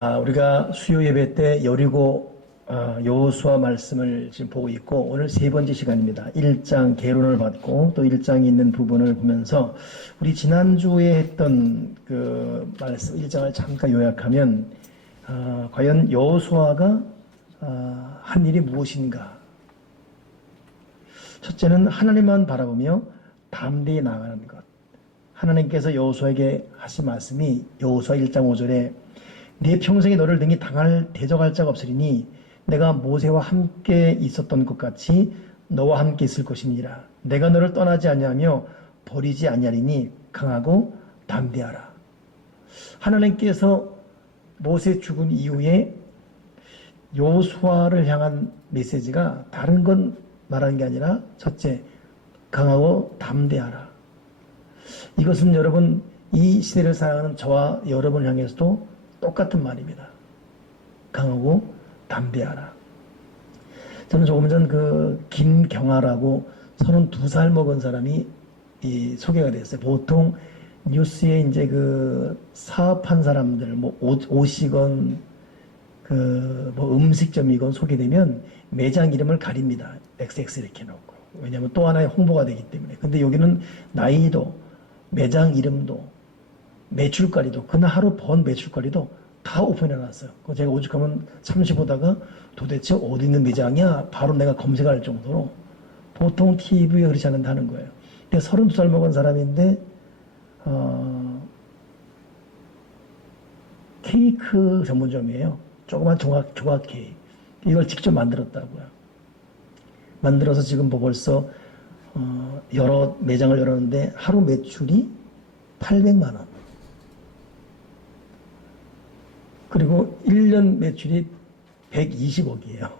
우리가 수요 예배 때 여리고 여호수아 말씀을 지금 보고 있고 오늘 세 번째 시간입니다. 1장 개론을 받고 또 1장에 있는 부분을 보면서 우리 지난주에 했던 그 말씀 1장을 잠깐 요약하면 과연 여호수아가 한 일이 무엇인가? 첫째는 하나님만 바라보며 담대히 나아가는 것. 하나님께서 여호수아에게 하신 말씀이 여호수아 1장 5절에 네 평생에 너를 등이 당할 대적할 자가 없으리니 내가 모세와 함께 있었던 것 같이 너와 함께 있을 것이니라. 내가 너를 떠나지 아니하며 버리지 아니하리니 강하고 담대하라. 하나님께서 모세 죽은 이후에 여호수아를 향한 메시지가 다른 건 말하는 게 아니라 첫째, 강하고 담대하라. 이것은 여러분 이 시대를 살아가는 저와 여러분을 향해서도 똑같은 말입니다. 강하고 담대하라. 저는 조금 전 그 김경아라고 32살 먹은 사람이 소개가 됐어요. 보통 뉴스에 이제 그 사업한 사람들, 뭐 옷이건 뭐 음식점이건 소개되면 매장 이름을 가립니다. XX 이렇게 놓고. 왜냐하면 또 하나의 홍보가 되기 때문에. 근데 여기는 나이도, 매장 이름도, 매출거리도, 그날 하루 번 매출거리도 다 오픈해놨어요. 제가 오죽하면 잠시 보다가 도대체 어디 있는 매장이야? 바로 내가 검색할 정도로 보통 TV에 그렇지 않는다는 거예요. 근데 32살 먹은 사람인데, 케이크 전문점이에요. 조그만 조각 케이크. 이걸 직접 만들었다고요. 만들어서 지금 벌써, 여러 매장을 열었는데 하루 매출이 800만 원. 그리고 1년 매출이 120억이에요.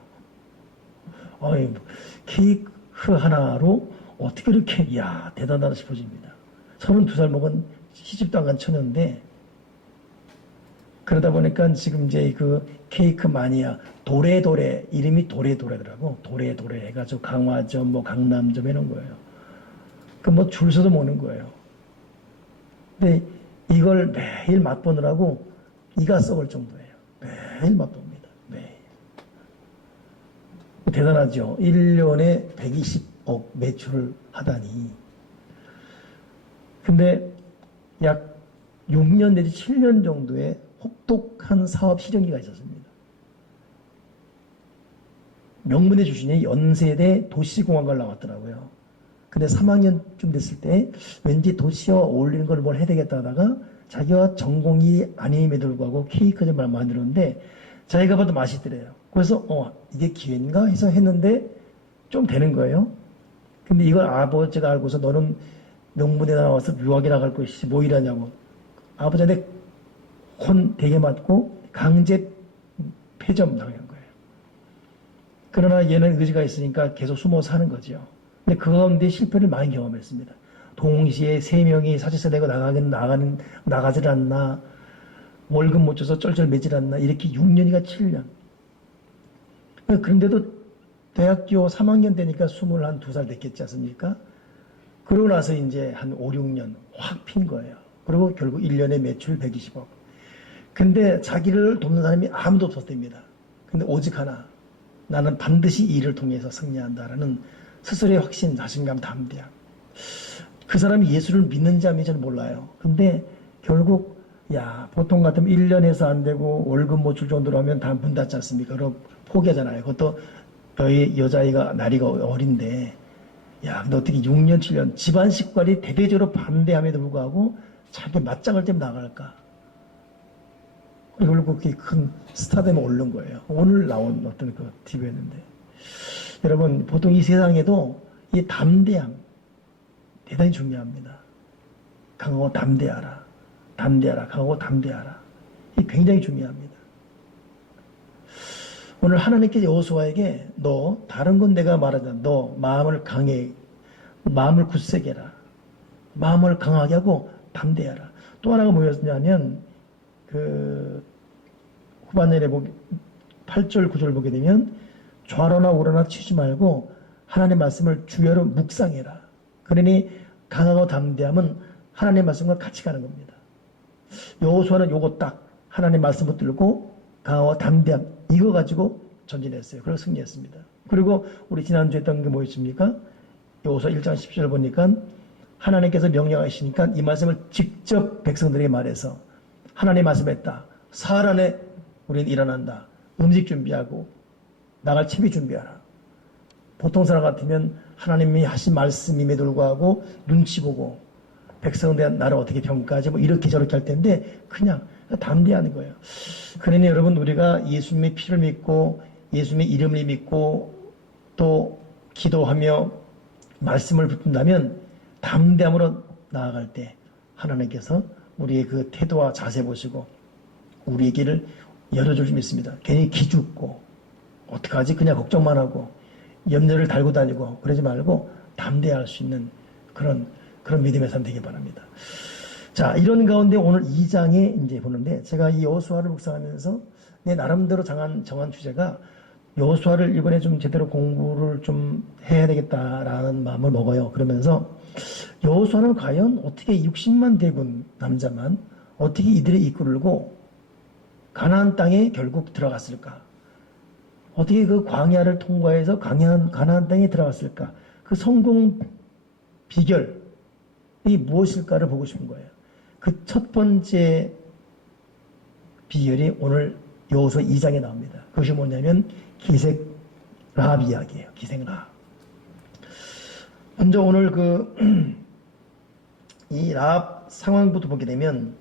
케이크 하나로 어떻게 이렇게, 이야, 대단하다 싶어집니다. 32살 먹은 시집도 안 간 처녀인데, 그러다 보니까 지금 이제 그 케이크 마니아, 도레도레, 이름이 도레도레더라고. 도레도레 해가지고 강화점, 뭐 강남점 해놓은 거예요. 그 뭐 줄 서서 먹는 거예요. 근데 이걸 매일 맛보느라고 이가 썩을 정도예요. 매일 맛봅니다. 매일. 대단하죠. 1년에 120억 매출을 하다니. 근데 약 6년 내지 7년 정도의 혹독한 사업 실현기가 있었습니다. 명문의 출신이 연세대 도시공학과를 나왔더라고요. 근데 3학년쯤 됐을 때 왠지 도시와 어울리는 걸 뭘 해야 되겠다 하다가 자기가 전공이 아님에도 불구하고 케이크점을 만들었는데 자기가 봐도 맛있더래요. 그래서 이게 기회인가 해서 했는데 좀 되는 거예요. 근데 이걸 아버지가 알고서 너는 명문대 나와서 유학에 나갈 것이지 뭐 이러냐고. 아버지한테 혼 되게 맞고 강제 폐점 당한 거예요. 그러나 얘는 의지가 있으니까 계속 숨어 사는 거죠. 근데 그 가운데 실패를 많이 경험했습니다. 동시에 3명이 사직서 내고 나가질 않나, 월급 못 줘서 쩔쩔 매질 않나, 이렇게 6년이가 7년. 그런데도 대학교 3학년 되니까 22살 됐겠지 않습니까? 그러고 나서 이제 한 5, 6년 확 핀 거예요. 그리고 결국 1년에 매출 120억. 근데 자기를 돕는 사람이 아무도 없었답니다. 근데 오직 하나, 나는 반드시 이 일을 통해서 승리한다라는 스스로의 확신, 자신감, 담대함. 그 사람이 예수를 믿는지 안 믿는지는 몰라요. 근데 결국 보통 같으면 1년에서 안 되고 월급 못 줄 정도로 하면 다 문 닫지 않습니까? 그럼 포기하잖아요. 그것도 여자아이가 나이가 어린데 근데 어떻게 6년 7년 집안 식관이 대대적으로 반대함에도 불구하고 자기 맞짱을 떼면 나갈까? 그리고 그렇게 큰 스타덤에 오른 거예요. 오늘 나온 어떤 그 TV였는데 여러분 보통 이 세상에도 이 담대함 대단히 중요합니다. 강하고 담대하라. 담대하라. 강하고 담대하라. 이 굉장히 중요합니다. 오늘 하나님께서 여호수아에게 너 다른 건 내가 말하잖아. 너 마음을 강해, 마음을 굳세게 해라. 마음을 강하게 하고 담대하라. 또 하나가 뭐였냐면 그 후반절에 8절 9절 보게 되면 좌로나 우로나 치지 말고 하나님의 말씀을 주야로 묵상해라. 그러니 강하고 담대함은 하나님의 말씀과 같이 가는 겁니다. 여호수아는 요거 딱 하나님 말씀 붙들고 강화와 담대함 이거 가지고 전진했어요. 그리고 승리했습니다. 그리고 우리 지난주에 했던 게 뭐였습니까? 여호수아 1장 10절 보니까 하나님께서 명령하시니까 이 말씀을 직접 백성들에게 말해서 하나님 말씀했다. 사흘 안에 우리는 일어난다. 음식 준비하고 나갈 채비 준비하라. 보통 사람 같으면 하나님이 하신 말씀임에도 불구하고 눈치 보고 백성에 대한 나를 어떻게 평가하지 뭐 이렇게 저렇게 할 텐데 그냥 담대하는 거예요. 그러니 여러분 우리가 예수님의 피를 믿고 예수님의 이름을 믿고 또 기도하며 말씀을 붙든다면 담대함으로 나아갈 때 하나님께서 우리의 그 태도와 자세 보시고 우리의 길을 열어줄 수 있습니다. 괜히 기죽고 어떡하지 그냥 걱정만 하고 염려를 달고 다니고 그러지 말고 담대할 수 있는 그런 믿음의 삶 되기 바랍니다. 자, 이런 가운데 오늘 2장에 이제 보는데 제가 이 여호수아를 묵상하면서 내 나름대로 정한 주제가 여호수아를 이번에 좀 제대로 공부를 좀 해야 되겠다라는 마음을 먹어요. 그러면서 여호수아는 과연 어떻게 60만 대군 남자만 어떻게 이들을 이끌고 가나안 땅에 결국 들어갔을까? 어떻게 그 광야를 통과해서 가나안 땅에 들어갔을까? 그 성공 비결이 무엇일까를 보고 싶은 거예요. 그 첫 번째 비결이 오늘 여호수아 2장에 나옵니다. 그것이 뭐냐면 기생 라합 이야기예요. 기생 라합. 먼저 오늘 이 라합 상황부터 보게 되면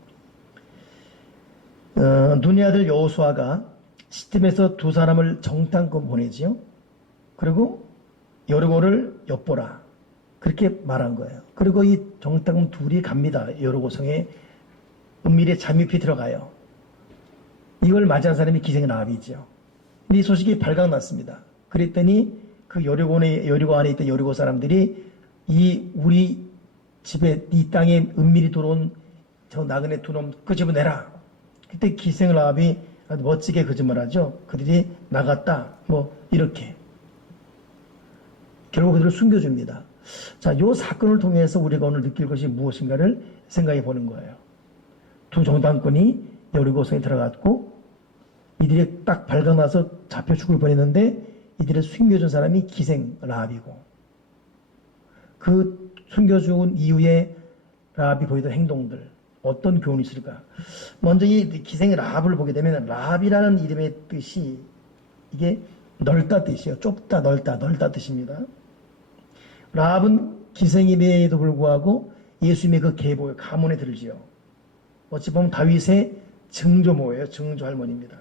눈의 아들 여호수아가 시팀에서 두 사람을 정탐꾼 보내지요. 그리고 여리고를 엿보라. 그렇게 말한 거예요. 그리고 이 정탐꾼 둘이 갑니다. 여리고성에 은밀히 잠입히 들어가요. 이걸 맞이한 사람이 기생 라합이죠. 근데 이 소식이 발각났습니다. 그랬더니 그 여리고 안에 있던 여리고 사람들이 우리 집에 이 땅에 은밀히 들어온 저 나그네 두 놈 끄집어내라. 그때 기생 라합이 아주 멋지게 거짓말하죠. 그들이 나갔다. 뭐 이렇게 결국 그들을 숨겨줍니다. 자, 이 사건을 통해서 우리가 오늘 느낄 것이 무엇인가를 생각해 보는 거예요. 두 정탐꾼이 여리고성에 들어갔고 이들이 딱 발각나서 잡혀 죽을 뻔했는데 이들을 숨겨준 사람이 기생 라합이고 그 숨겨준 이후에 라합이 보이던 행동들 어떤 교훈이 있을까? 먼저 이 기생 라합을 보게 되면 라합이라는 이름의 뜻이 이게 넓다 뜻이에요. 좁다 넓다 뜻입니다. 라합은 기생임에도 불구하고 예수님의 그 계보에 가문에 들지요. 어찌 보면 다윗의 증조모예요. 증조 할머니입니다.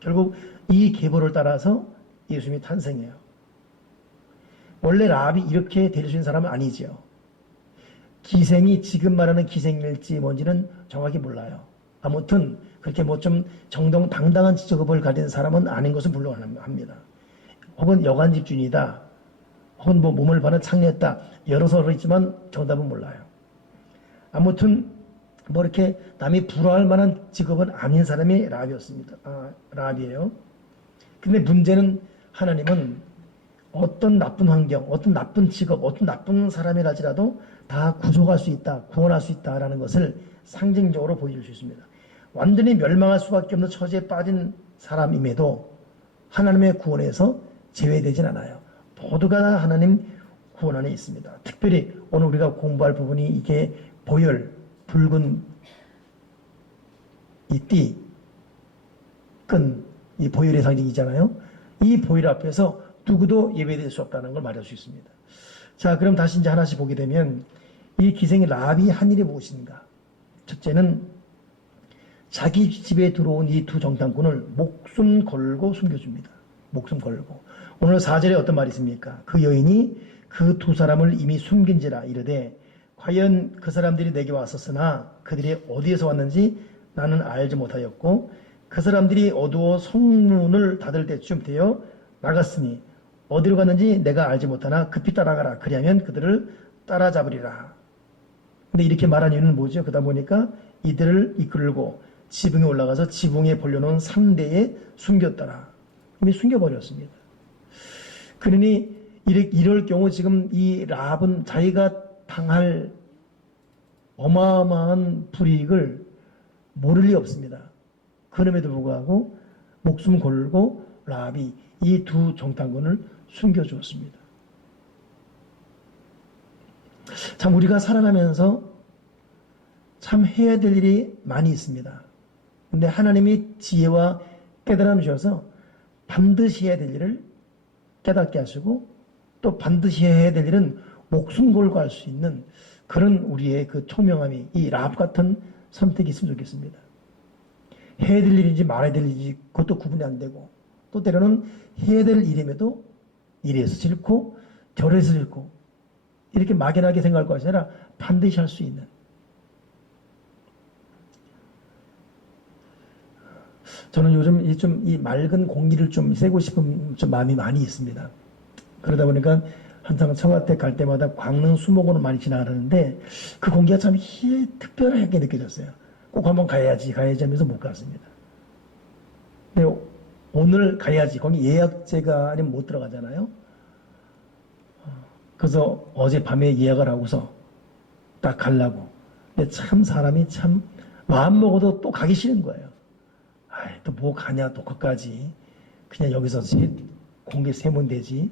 결국 이 계보를 따라서 예수님이 탄생해요. 원래 라합이 이렇게 될 수 있는 사람은 아니지요. 기생이 지금 말하는 기생일지 뭔지는 정확히 몰라요. 아무튼 그렇게 뭐 좀 정정당당한 직업을 가진 사람은 아닌 것은 물론합니다. 혹은 여관 집주인이다. 혹은 뭐 몸을 바른 창녀였다. 여러 설이 있지만 정답은 몰라요. 아무튼 뭐 이렇게 남이 부러워할 만한 직업은 아닌 사람이 라합이었습니다. 라합이에요. 근데 문제는 하나님은 어떤 나쁜 환경, 어떤 나쁜 직업, 어떤 나쁜 사람이랄지라도 다 구속할 수 있다, 구원할 수 있다라는 것을 상징적으로 보여줄 수 있습니다. 완전히 멸망할 수밖에 없는 처지에 빠진 사람임에도 하나님의 구원에서 제외되진 않아요. 모두가 다 하나님 구원 안에 있습니다. 특별히 오늘 우리가 공부할 부분이 이게 보혈, 붉은 이 띠, 끈, 이 보혈의 상징이잖아요. 이 보혈 앞에서 누구도 예배될 수 없다는 걸 말할 수 있습니다. 자, 그럼 다시 이제 하나씩 보게 되면 이 기생의 라합이 한 일이 무엇인가? 첫째는 자기 집에 들어온 이 두 정탐꾼을 목숨 걸고 숨겨줍니다. 목숨 걸고. 오늘 4절에 어떤 말이 있습니까? 그 여인이 그 두 사람을 이미 숨긴지라 이르되 과연 그 사람들이 내게 왔었으나 그들이 어디에서 왔는지 나는 알지 못하였고 그 사람들이 어두워 성문을 닫을 때쯤 되어 나갔으니 어디로 갔는지 내가 알지 못하나 급히 따라가라. 그리하면 그들을 따라잡으리라. 근데 이렇게 말한 이유는 뭐죠? 그러다 보니까 이들을 이끌고 지붕에 올라가서 지붕에 벌려놓은 3대에 숨겼더라. 이미 숨겨버렸습니다. 그러니 이럴 경우 지금 이 라합은 자기가 당할 어마어마한 불이익을 모를 리 없습니다. 그럼에도 불구하고 목숨 걸고 라합이 이 두 정탐꾼을 숨겨주었습니다. 참 우리가 살아가면서 참 해야 될 일이 많이 있습니다. 근데 하나님이 지혜와 깨달음을 주셔서 반드시 해야 될 일을 깨닫게 하시고 또 반드시 해야 될 일은 목숨 걸고 할 수 있는 그런 우리의 그 총명함이 이 라합 같은 선택이 있으면 좋겠습니다. 해야 될 일인지 말아야 될 일인지 그것도 구분이 안 되고 또 때로는 해야 될 일임에도 이래서 싫고 저래서 싫고 이렇게 막연하게 생각할 것이 아니라 반드시 할 수 있는 저는 요즘 좀 이 맑은 공기를 좀 쐬고 싶은 좀 마음이 많이 있습니다. 그러다 보니까 항상 청와대 갈 때마다 광릉 수목원을 많이 지나가는데 그 공기가 참 특별하게 느껴졌어요. 꼭 한번 가야지 하면서 못 갔습니다. 근데 오늘 가야지. 거기 예약제가 아니면 못 들어가잖아요. 그래서 어젯밤에 예약을 하고서 딱 가려고. 근데 참 사람이 참 마음 먹어도 또 가기 싫은 거예요. 아이, 또 뭐 가냐, 또 거기까지. 그냥 여기서 공개 세면 되지.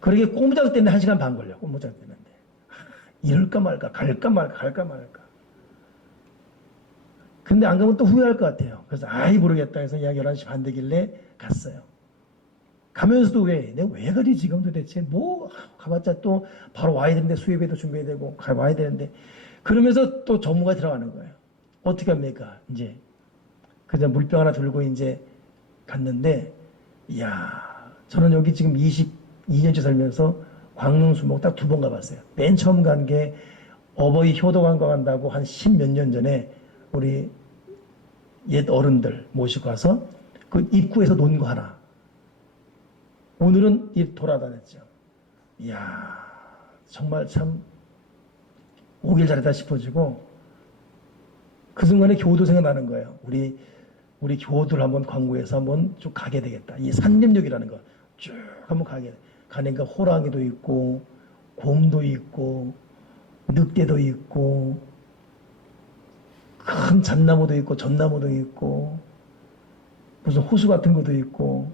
그러게 꼼짝 때문에 1시간 반 걸려. 꼼짝 때문에. 이럴까 말까, 갈까 말까. 근데 안 가면 또 후회할 것 같아요. 그래서 아이 모르겠다 해서 약 11시 반 되길래 갔어요. 가면서도 내가 왜 가지 지금 도대체 뭐 가봤자 또 바로 와야 되는데 수협에도 준비해야 되고 와야 되는데 그러면서 또 전문가에 들어가는 거예요. 어떻게 합니까? 이제 그래서 물병 하나 들고 이제 갔는데 이야 저는 여기 지금 22년째 살면서 광릉 수목 딱 2번 가봤어요. 맨 처음 간 게 어버이 효도관광 간다고 한 10몇 년 전에 우리 옛 어른들 모시고 가서 그 입구에서 논 거 하나. 오늘은 돌아다녔죠. 이야, 정말 참 오길 잘했다 싶어지고 그 순간에 교도 생각나는 거예요. 우리 교도를 한번 광고해서 한번 쭉 가게 되겠다. 이 산림욕이라는 거 쭉 한번 가게 돼. 가니까 호랑이도 있고 곰도 있고 늑대도 있고 큰 잣나무도 있고 전나무도 있고 무슨 호수 같은 것도 있고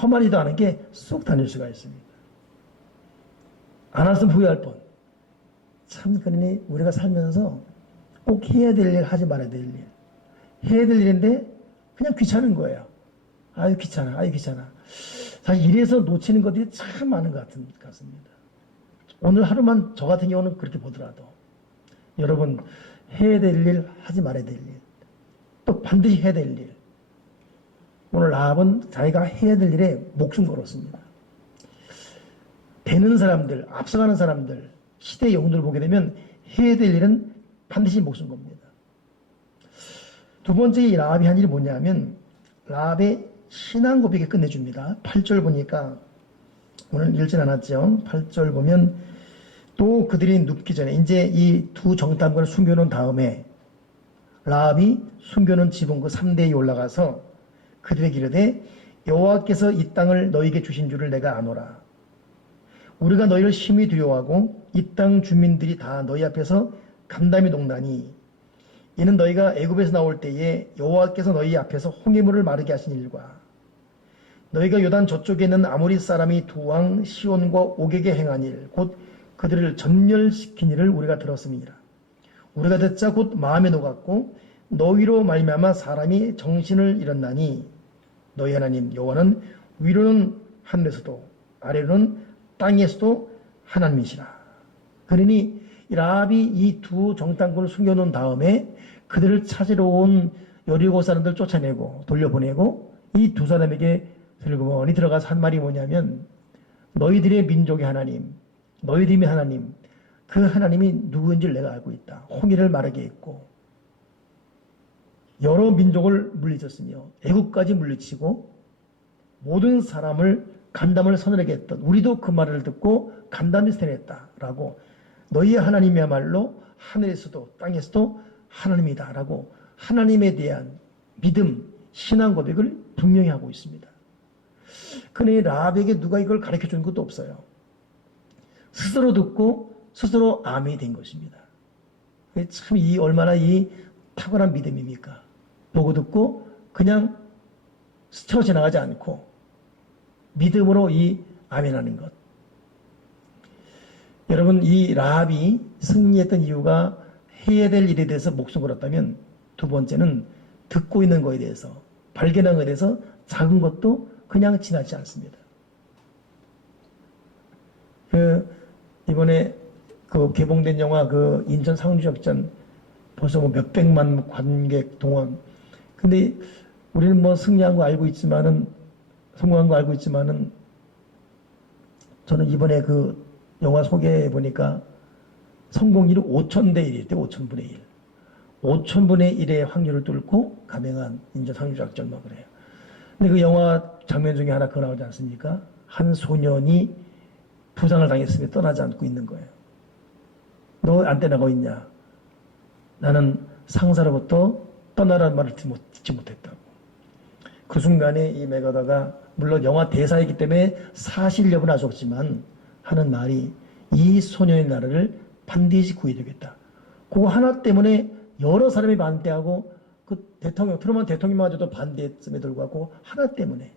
험하지도 않은 게 쏙 다닐 수가 있습니다. 안 왔으면 후회할 뻔. 참 그러니 우리가 살면서 꼭 해야 될 일 하지 말아야 될 일. 해야 될 일인데 그냥 귀찮은 거예요. 아유 귀찮아. 사실 이래서 놓치는 것들이 참 많은 것 같습니다. 오늘 하루만 저 같은 경우는 그렇게 보더라도 여러분 해야 될 일, 하지 말아야 될 일, 또 반드시 해야 될 일. 오늘 라합은 자기가 해야 될 일에 목숨 걸었습니다. 되는 사람들, 앞서가는 사람들, 시대의 영웅들을 보게 되면 해야 될 일은 반드시 목숨 겁니다. 두 번째 이 라합이 한 일이 뭐냐면 라합의 신앙 고백에 끝내줍니다. 8절 보니까 오늘 읽진 않았죠. 8절 보면 또 그들이 눕기 전에 이제 이 두 정탐꾼을 숨겨놓은 다음에 라합이 숨겨놓은 지붕 그 3대에 올라가서 그들에게 이르되 여호와께서 이 땅을 너희에게 주신 줄을 내가 아노라. 우리가 너희를 심히 두려워하고 이 땅 주민들이 다 너희 앞에서 간담이 녹나니 이는 너희가 애굽에서 나올 때에 여호와께서 너희 앞에서 홍해물을 마르게 하신 일과 너희가 요단 저쪽에 있는 아모리 사람이 두 왕 시온과 옥에게 행한 일 곧 그들을 전멸시킨 일을 우리가 들었음이니라. 우리가 듣자 곧 마음에 녹았고 너희로 말미암아 사람이 정신을 잃었나니 너희 하나님 여호와는 위로는 하늘에서도 아래로는 땅에서도 하나님이시라. 그러니 라합이 이 두 정탐꾼을 숨겨놓은 다음에 그들을 찾으러 온 여리고 사람들 쫓아내고 돌려보내고 이 두 사람에게 슬그머니 들어가서 한 말이 뭐냐면 너희들의 민족의 하나님, 너희들의 하나님, 그 하나님이 누구인지를 내가 알고 있다. 홍해를 마르게 했고 여러 민족을 물리쳤으며 애국까지 물리치고 모든 사람을 간담을 서늘하게 했던 우리도 그 말을 듣고 간담이 서늘했다라고 너희의 하나님이야말로 하늘에서도 땅에서도 하나님이다라고 하나님에 대한 믿음, 신앙 고백을 분명히 하고 있습니다. 그러니 라합에게 누가 이걸 가르쳐 준 것도 없어요. 스스로 듣고 스스로 암이 된 것입니다. 참 얼마나 이 탁월한 믿음입니까? 보고 듣고 그냥 스쳐 지나가지 않고 믿음으로 이 아멘하는 것. 여러분, 이 라합이 승리했던 이유가 해야 될 일에 대해서 목숨 걸었다면, 두 번째는 듣고 있는 것에 대해서, 발견한 것에 대해서 작은 것도 그냥 지나지 않습니다. 이번에 개봉된 영화 인천 상주작전 벌써 몇백만 관객 동원. 근데 우리는 승리한 거 알고 있지만은, 성공한 거 알고 있지만은, 저는 이번에 영화 소개해 보니까 성공률이 5,000대 1일 때 5,000분의 1. 5,000분의 1의 확률을 뚫고 감행한 인천 상주작전 그래요. 근데 그 영화 장면 중에 하나 그거 나오지 않습니까? 한 소년이 부상을 당했으며 떠나지 않고 있는 거예요. 너 안 떠나고 있냐? 나는 상사로부터 떠나라는 말을 듣지 못했다고. 그 순간에 이 맥어더가 물론 영화 대사이기 때문에 사실 여부는 알 수 없지만 하는 말이 이 소년의 나라를 반드시 구해주겠다. 그거 하나 때문에 여러 사람이 반대하고 트루먼 대통령마저도 반대했음에도 불구하고 하나 때문에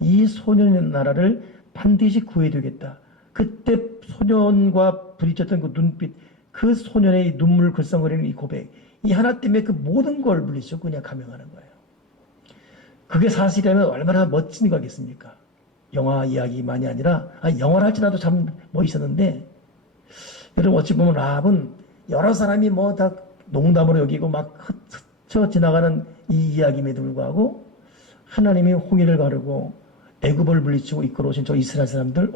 이 소년의 나라를 반드시 구해주겠다. 그때 소년과 부딪혔던 그 눈빛, 그 소년의 눈물 글썽거리는 이 고백, 이 하나 때문에 그 모든 걸 물리치고 그냥 감행하는 거예요. 그게 사실이라면 얼마나 멋진 거겠습니까? 영화 이야기만이 아니라, 영화를 할지라도 참 멋있었는데, 여러분 어찌 보면 라합은 여러 사람이 다 농담으로 여기고 막 스쳐 지나가는 이 이야기임에도 불구하고 하나님이 홍해를 가르고 애굽을 물리치고 이끌어오신 저 이스라엘 사람들,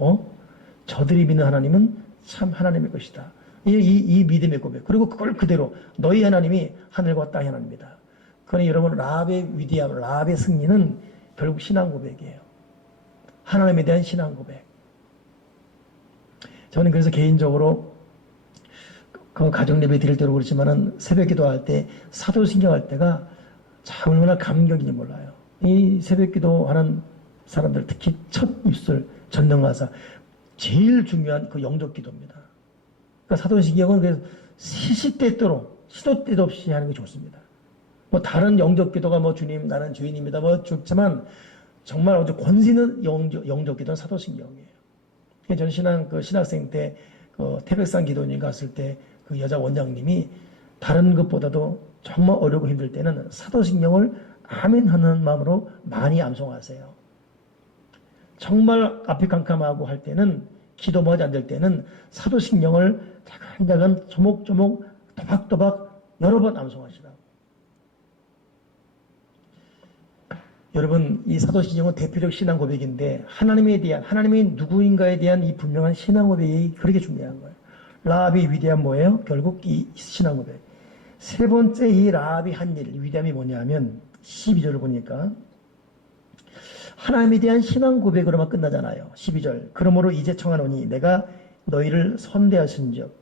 저들이 믿는 하나님은 참 하나님의 것이다. 이 믿음의 고백. 그리고 그걸 그대로 너희 하나님이 하늘과 땅의 하나님이다. 그러니 여러분 라합의 위대함, 라합의 승리는 결국 신앙 고백이에요. 하나님에 대한 신앙 고백. 저는 그래서 개인적으로 가정 예배 드릴 때도 그렇지만은 새벽 기도할 때 사도신경 할 때가 참 얼마나 감격인지 몰라요. 이 새벽 기도하는 사람들 특히 첫 입술 전능하사 제일 중요한 영적 기도입니다. 그러니까 사도신경은 그래서 시시때때로 시도 때도 없이 하는 게 좋습니다. 다른 영적 기도가 주님 나는 죄인입니다 좋지만 정말 아주 권세 있는 영적 기도는 사도신경이에요. 저는 신학생 때 태백산 기도님 갔을 때 그 여자 원장님이 다른 것보다도 정말 어렵고 힘들 때는 사도신경을 아멘 하는 마음으로 많이 암송하세요. 정말 앞이 캄캄하고 할 때는 기도 뭐지 안 될 때는 사도신경을 자간자간 조목조목 또박또박 여러 번 암송하시라고. 여러분 이 사도신경은 대표적 신앙 고백인데 하나님이 누구인가에 대한 이 분명한 신앙 고백이 그렇게 중요한 거예요. 라합이 위대한 뭐예요? 결국 이 신앙 고백. 세 번째 이 라합이 한 일, 위대함이 뭐냐면 12절을 보니까 하나님에 대한 신앙 고백으로만 끝나잖아요. 12절. 그러므로 이제 청하노니 내가 너희를 선대하신즉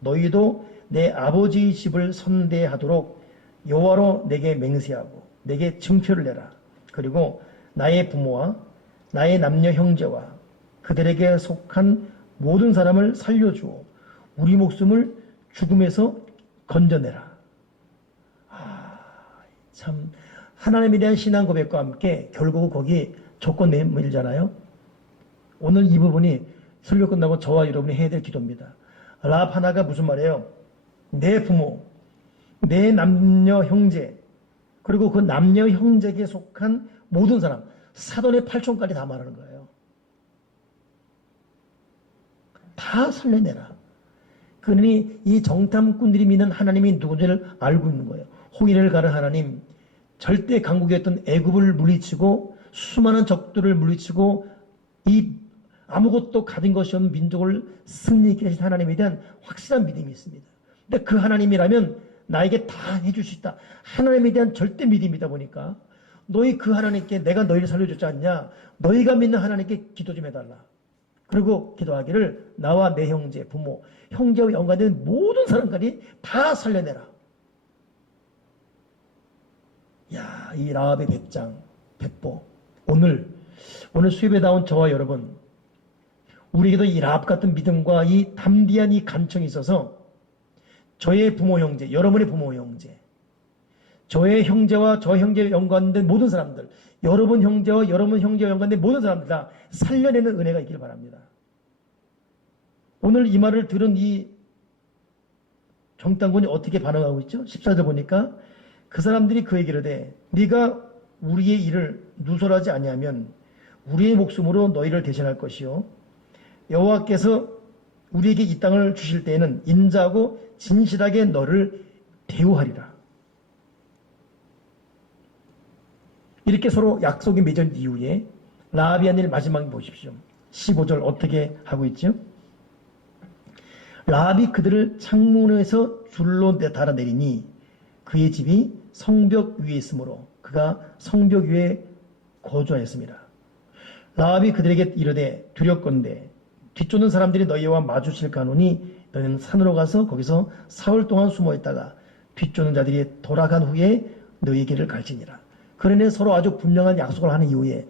너희도 내 아버지의 집을 선대하도록 여호와로 내게 맹세하고 내게 증표를 내라. 그리고 나의 부모와 나의 남녀 형제와 그들에게 속한 모든 사람을 살려주어 우리 목숨을 죽음에서 건져내라. 참 하나님에 대한 신앙 고백과 함께 결국 거기 조건 내밀잖아요. 오늘 이 부분이 설교 끝나고 저와 여러분이 해야 될 기도입니다. 라합 하나가 무슨 말이에요? 내 부모, 내 남녀 형제, 그리고 그 남녀 형제에게 속한 모든 사람, 사돈의 팔촌까지 다 말하는 거예요. 다 살려내라. 그러니 이 정탐꾼들이 믿는 하나님이 누군지를 알고 있는 거예요. 홍해를 가른 하나님, 절대 강국이었던 애굽을 물리치고 수많은 적들을 물리치고 이 아무것도 가진 것이 없는 민족을 승리케 하신 하나님에 대한 확실한 믿음이 있습니다. 근데 그 하나님이라면 나에게 다 해줄 수 있다. 하나님에 대한 절대 믿음이다 보니까 너희 그 하나님께 내가 너희를 살려줬지 않냐. 너희가 믿는 하나님께 기도 좀 해달라. 그리고 기도하기를 나와 내 형제, 부모, 형제와 연관된 모든 사람까지 다 살려내라. 야, 이 라합의 백보. 오늘 수입에 나온 저와 여러분, 우리에게도 이 라합 같은 믿음과 이 담대한 이 간청이 있어서 저의 부모 형제, 여러분의 부모 형제, 저의 형제와 저 형제와 연관된 모든 사람들, 여러분 형제와 여러분 형제와 연관된 모든 사람들 다 살려내는 은혜가 있기를 바랍니다. 오늘 이 말을 들은 이 정당군이 어떻게 반응하고 있죠? 14절 보니까 그 사람들이 그에게 이르되 네가 우리의 일을 누설하지 아니하면 우리의 목숨으로 너희를 대신할 것이요 여호와께서 우리에게 이 땅을 주실 때에는 인자하고 진실하게 너를 대우하리라. 이렇게 서로 약속이 맺은 이후에 라합이 한 일 마지막 보십시오. 15절 어떻게 하고 있죠? 라합이 그들을 창문에서 줄로 달아내리니 그의 집이 성벽 위에 있으므로 그가 성벽 위에 거주하였습니다. 라합이 그들에게 이르되 두렵건대 뒤쫓는 사람들이 너희와 마주칠까 하노니 너희는 산으로 가서 거기서 사흘 동안 숨어 있다가 뒤쫓는 자들이 돌아간 후에 너희에게를 갈지니라. 그러니 서로 아주 분명한 약속을 하는 이후에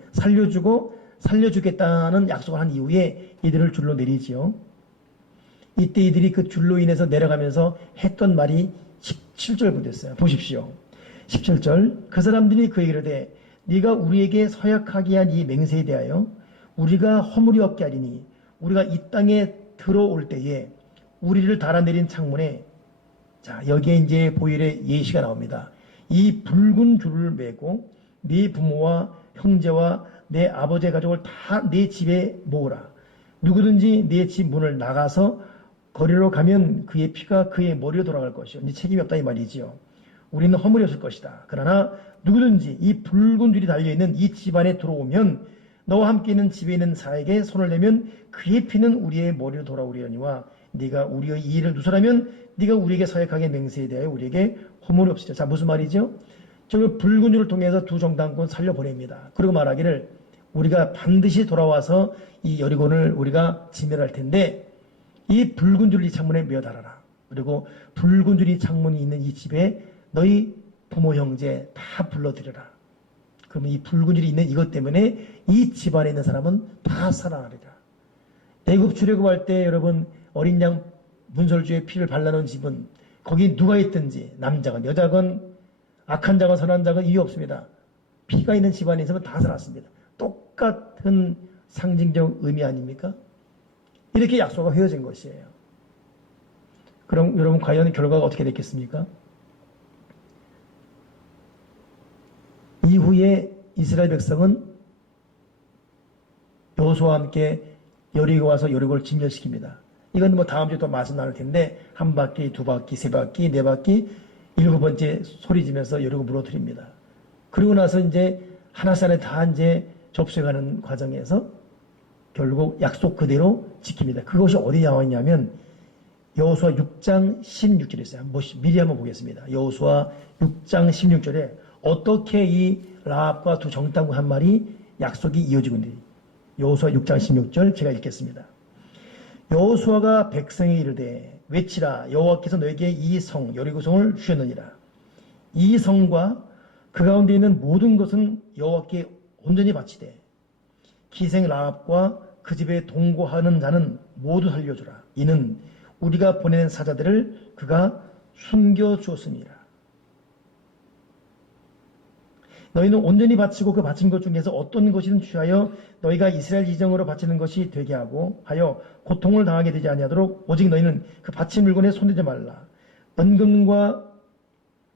살려주겠다는 약속을 한 이후에 이들을 줄로 내리지요. 이때 이들이 그 줄로 인해서 내려가면서 했던 말이 17절부터 됐어요. 보십시오. 17절 그 사람들이 그에게 이르되 네가 우리에게 서약하게 한 이 맹세에 대하여 우리가 허물이 없게 하리니 우리가 이 땅에 들어올 때에 우리를 달아내린 창문에 자 여기에 이제 보일의 예시가 나옵니다. 이 붉은 줄을 메고 네 부모와 형제와 내 아버지의 가족을 다 내 집에 모으라. 누구든지 내 집 문을 나가서 거리로 가면 그의 피가 그의 머리로 돌아갈 것이요. 네 책임이 없다 이 말이지요. 우리는 허물이 없을 것이다. 그러나 누구든지 이 붉은 줄이 달려있는 이 집 안에 들어오면 너와 함께 있는 집에 있는 사에게 손을 내면 그의 피는 우리의 머리로 돌아오리려니와 네가 우리의 이 일을 누설하면 네가 우리에게 서약하게 맹세에 대하여 우리에게 허물이 없으리라. 자 무슨 말이죠? 저 붉은 줄을 통해서 두 정당군 살려보냅니다. 그리고 말하기를 우리가 반드시 돌아와서 이 여리고를 우리가 진멸할 텐데 이 붉은 줄이 창문에 메어달아라. 그리고 붉은 줄이 창문이 있는 이 집에 너희 부모 형제 다 불러들여라. 그러면 이 붉은 줄이 있는 이것 때문에 이 집안에 있는 사람은 다 살아나리라. 애굽 출애굽할 때 여러분 어린 양 문설주의 피를 발라놓은 집은 거기 누가 있든지 남자건 여자건 악한 자건 선한 자건 이유 없습니다. 피가 있는 집안에 있으면 다 살았습니다. 똑같은 상징적 의미 아닙니까? 이렇게 약속이 회어진 것이에요. 그럼 여러분 과연 결과가 어떻게 됐겠습니까? 이후에 이스라엘 백성은 여호수아와 함께 여리고 와서 여리고를 진멸시킵니다. 이건 뭐 다음 주에 또 말씀 나눌 텐데 한 바퀴, 두 바퀴, 세 바퀴, 네 바퀴, 일곱 번째 소리 지면서 여리고 무너뜨립니다. 그리고 나서 이제 하나씩 안에 다 이제 접수해가는 과정에서 결국 약속 그대로 지킵니다. 그것이 어디 나와 있냐면 여호수아 6장 16절에 있어요. 미리 한번 보겠습니다. 여호수아 6장 16절에 어떻게 이 라합과 두 정탐꾼 한 말이 약속이 이어지고 있는지 여호수아 6장 16절 제가 읽겠습니다. 여호수아가 백성에 이르되 외치라 여호와께서 너에게 이 성 여리고성을 주셨느니라. 이 성과 그 가운데 있는 모든 것은 여호와께 온전히 바치되 기생 라합과 그 집에 동거하는 자는 모두 살려주라. 이는 우리가 보내는 사자들을 그가 숨겨주었습니다. 너희는 온전히 바치고 그 바친 것 중에서 어떤 것이든 취하여 너희가 이스라엘 이정으로 바치는 것이 되게 하고 하여 고통을 당하게 되지 아니하도록 오직 너희는 그 바친 물건에 손대지 말라. 은금과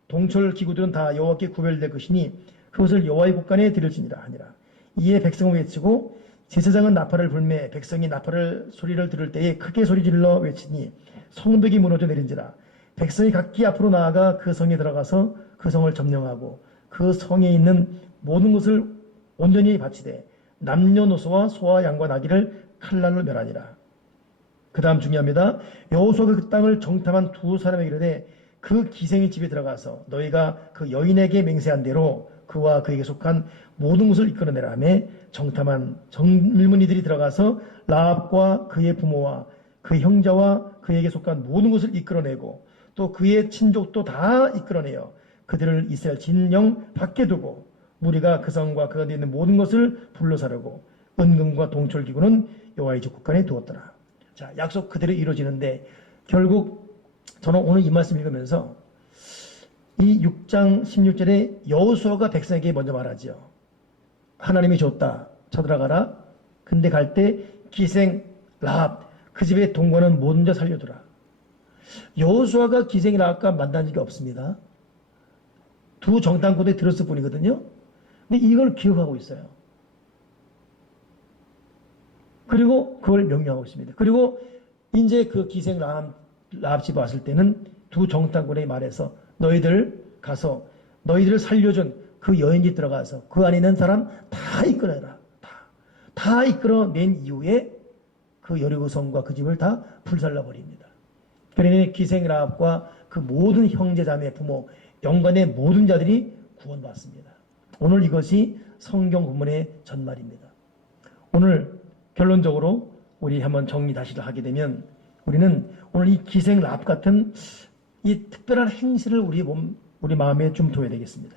동철 기구들은 다 여호와께 구별될 것이니 그것을 여호와의 곳간에 드릴지니라 하니라. 이에 백성은 외치고 제사장은 나팔을 불매 백성이 나팔을 소리를 들을 때에 크게 소리질러 외치니 성벽이 무너져 내린지라. 백성이 각기 앞으로 나아가 그 성에 들어가서 그 성을 점령하고 그 성에 있는 모든 것을 온전히 바치되 남녀노소와 소와 양과 나귀를 칼날로 멸하니라. 그 다음 중요합니다. 여호수아가 그 땅을 정탐한 두 사람에게 이르되 그 기생의 집에 들어가서 너희가 그 여인에게 맹세한 대로 그와 그에게 속한 모든 것을 이끌어내라 하며 정탐한 젊은이들이 들어가서 라합과 그의 부모와 그 형제와 그에게 속한 모든 것을 이끌어내고 또 그의 친족도 다 이끌어내어 그들을 이스라엘 진영 밖에 두고 무리가 그 성과 그 가운데 있는 모든 것을 불러사르고 은금과 동철기구는 여호와의 집 곳간에 두었더라. 자, 약속 그대로 이루어지는데 결국 저는 오늘 이 말씀 읽으면서 이 6장 16절에 여호수아가 백성에게 먼저 말하죠. 하나님이 줬다. 쳐들어가라. 근데 갈 때 기생 라합 그 집에 동거하는 모든 자 살려두라. 여호수아가 기생 라합과 만난 적이 없습니다. 두 정탐꾼에 들었을 뿐이거든요. 근데 이걸 기억하고 있어요. 그리고 그걸 명령하고 있습니다. 그리고 이제 그 기생 라합 집에 왔을 때는 두 정탐꾼에게 말해서 너희들 가서 너희들을 살려준 그 여인집 들어가서 그 안에 있는 사람 다 이끌어내라. 다 이끌어낸 이후에 그 여리고성과 그 집을 다 불살라 버립니다. 그러니 기생 라합과 그 모든 형제 자매 부모 연관의 모든 자들이 구원받습니다. 오늘 이것이 성경 본문의 전말입니다. 오늘 결론적으로 우리 한번 정리 다시 하게 되면 우리는 오늘 이 기생 라합 같은 이 특별한 행실을 우리 마음에 좀 둬야 되겠습니다.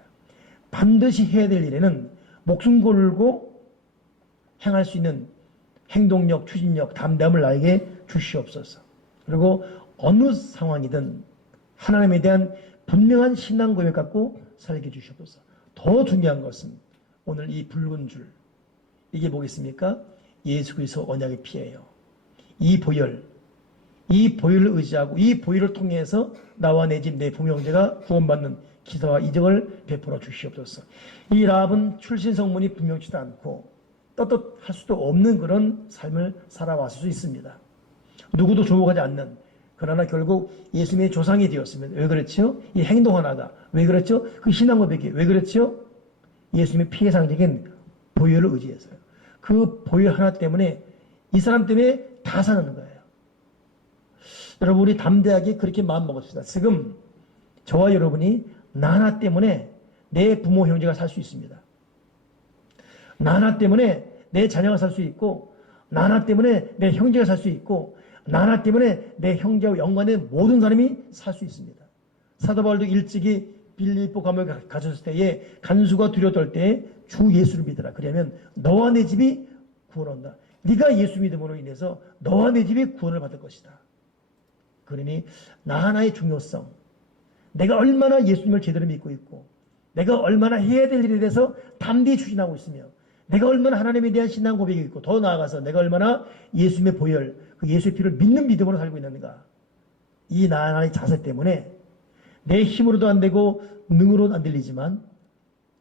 반드시 해야 될 일에는 목숨 걸고 행할 수 있는 행동력, 추진력, 담대함을 나에게 주시옵소서. 그리고 어느 상황이든 하나님에 대한 분명한 신앙 고백 갖고 살게 주시옵소서. 더 중요한 것은 오늘 이 붉은 줄, 이게 뭐겠습니까? 예수 그리스도 언약의 피예요. 이 보혈을 의지하고 이 보혈을 통해서 나와 내 집 내 부모 형제가 구원받는 기사와 이적을 베풀어 주시옵소서. 이 라합은 출신 성문이 분명치도 않고 떳떳할 수도 없는 그런 삶을 살아왔을 수 있습니다. 누구도 주목하지 않는, 그러나 결국 예수님의 조상이 되었습니다. 왜 그렇죠? 이 행동 하나가. 왜 그렇죠? 그 신앙 고백이. 왜 그렇죠? 예수님의 피의 상징인 보혈을 의지해서요. 그 보혈 하나 때문에 이 사람 때문에 다 사는 거예요. 여러분, 우리 담대하게 그렇게 마음 먹읍시다. 지금 저와 여러분이 나 하나 때문에 내 부모 형제가 살 수 있습니다. 나 하나 때문에 내 자녀가 살 수 있고, 나 하나 때문에 내 형제가 살 수 있고, 나 하나 때문에 내 형제와 연관된 모든 사람이 살 수 있습니다. 사도 바울도 일찍이 빌립보 감옥에 갇혔을 때에 간수가 두려워 떨 때에 주 예수를 믿으라. 그러면 너와 내 집이 구원한다. 네가 예수 믿음으로 인해서 너와 내 집이 구원을 받을 것이다. 그러니 나 하나의 중요성, 내가 얼마나 예수님을 제대로 믿고 있고, 내가 얼마나 해야 될 일에 대해서 담대히 추진하고 있으며, 내가 얼마나 하나님에 대한 신앙 고백이 있고, 더 나아가서 내가 얼마나 예수님의 보혈, 그 예수의 피를 믿는 믿음으로 살고 있는가. 이 나 하나의 자세 때문에 내 힘으로도 안 되고 능으로도 안 들리지만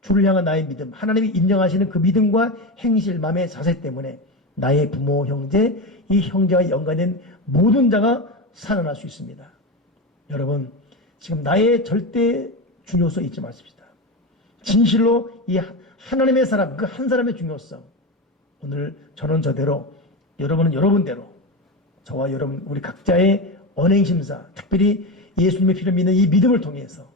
주를 향한 나의 믿음, 하나님이 인정하시는 그 믿음과 행실, 마음의 자세 때문에 나의 부모, 형제, 이 형제와 연관된 모든 자가 살아날 수 있습니다. 여러분, 지금 나의 절대 중요성 잊지 마십시다. 진실로 이 하나님의 사람, 그 한 사람의 중요성. 오늘 저는 저대로, 여러분은 여러분대로, 저와 여러분, 우리 각자의 언행심사, 특별히 예수님의 피를 믿는 이 믿음을 통해서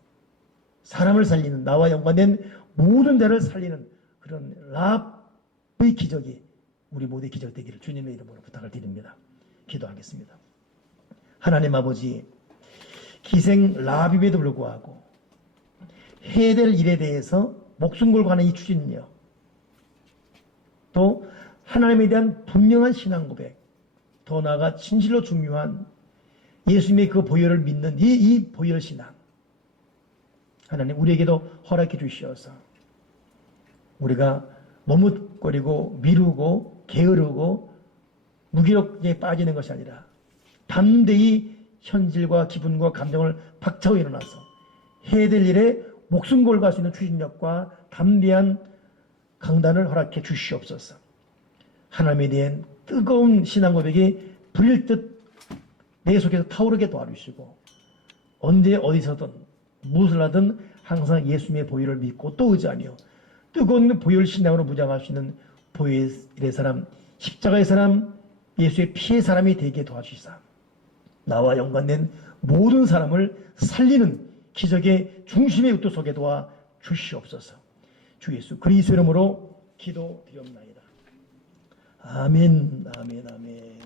사람을 살리는, 나와 연관된 모든 자를 살리는 그런 라합의 기적이 우리 모두의 기적 되기를 주님의 이름으로 부탁을 드립니다. 기도하겠습니다. 하나님 아버지, 기생 라합임에도 불구하고 해야 될 일에 대해서 목숨 걸고 하는 이 추진력, 또 하나님에 대한 분명한 신앙 고백, 더 나아가 진실로 중요한 예수님의 그 보혈을 믿는 이 보혈 신앙, 하나님 우리에게도 허락해 주시어서 우리가 머뭇거리고 미루고 게으르고 무기력에 빠지는 것이 아니라 담대히 현실과 기분과 감정을 박차고 일어나서 해야 될 일에 목숨 걸고 할 수 있는 추진력과 담대한 강단을 허락해 주시옵소서. 하나님에 대한 뜨거운 신앙 고백이 불일 듯 내 속에서 타오르게 도와주시고, 언제 어디서든 무엇을 하든 항상 예수님의 보혈을 믿고 또 의지하며 뜨거운 보혈 신앙으로 무장할 수 있는 보혈의 사람, 십자가의 사람, 예수의 피의 사람이 되게 도와주시사 나와 연관된 모든 사람을 살리는 기적의 중심의 의도 속에 도와 주시옵소서. 주 예수 그리스도 이름으로 기도드리옵나이다. 아멘, 아멘, 아멘.